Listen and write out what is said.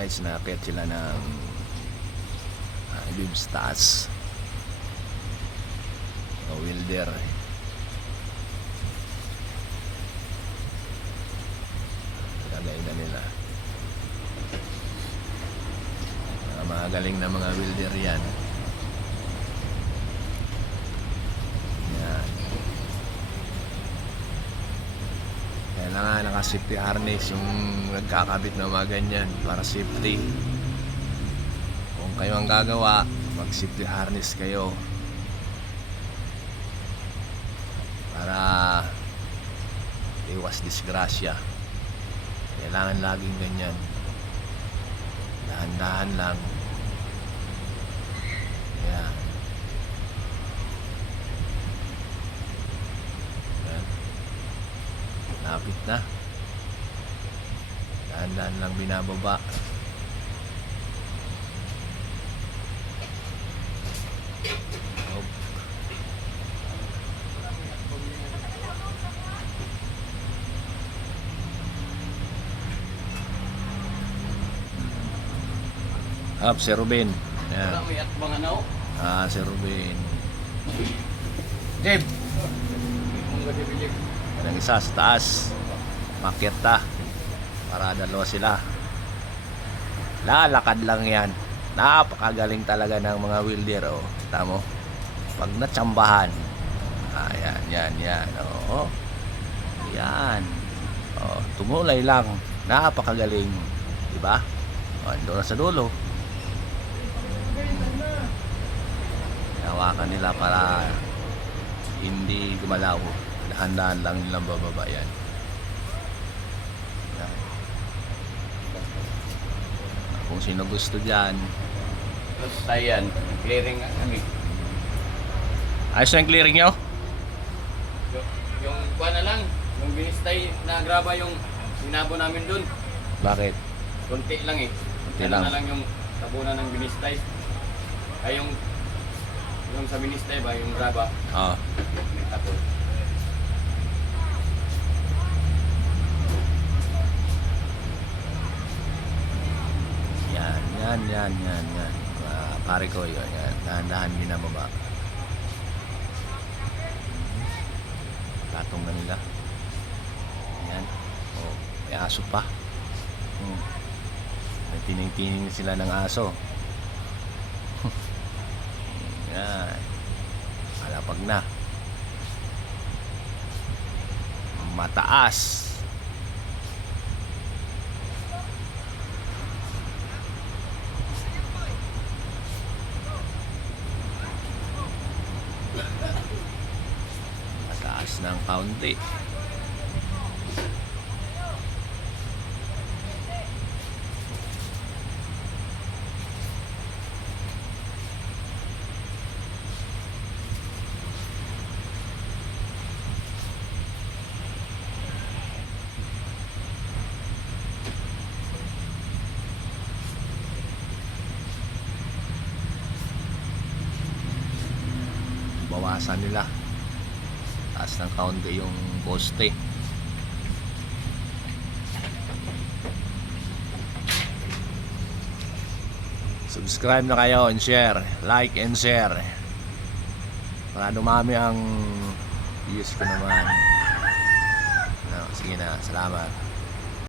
guys, naakit sila ng beam taas o welder. Lagay na nila. Magaling na mga welder yan. Yan. Kailangan naka-safety harness yung nagkakabit na mga ganyan para safety. Kung kayo ang gagawa, mag-safety harness kayo para iwas disgrasya. Kailangan laging ganyan, dahan-dahan lang. Yan. Yan. Lapit na. Dahan-dahan lang binababa. Up, si Ruben. Yan. Si Ruben. Jeb! Yan ang isa sa taas. Makyat para dalawa sila. Lalakad lang yan. Napakagaling talaga ng mga welder. Oh. Kita mo? Pag natsambahan. Yan. Oh. Yan. Oh, tumulay lang. Napakagaling. Diba? Oh, doon na sa dulo. Hawakan nila para hindi gumalaw. Dahan-dahan lang nilang bababa yan. Kung sino gusto dyan. Tapos tayo yan, clearing kami. Ayos na yung clearing nyo? Yung kuha na lang, yung binistay na graba yung sinabo namin dun. Bakit? Kunti lang eh. Kunti Ano lang. na lang yung tabunan ng binistay. Ay yung sa binistay ba, yung graba. Oo. May tapon. Yan. Pare ko yun. Yan. Dahan-dahan binababa. Latong na nila. Yan. Oh, may aso pa. May tining-tining sila ng aso. Yan. Malapag na. Mataas. Mataas ng kaunti. Bawasan nila. Taas ng kaunti yung poste. Subscribe na kayo and share. Like and share. Para dumami ang views ko naman. Sige na, salamat.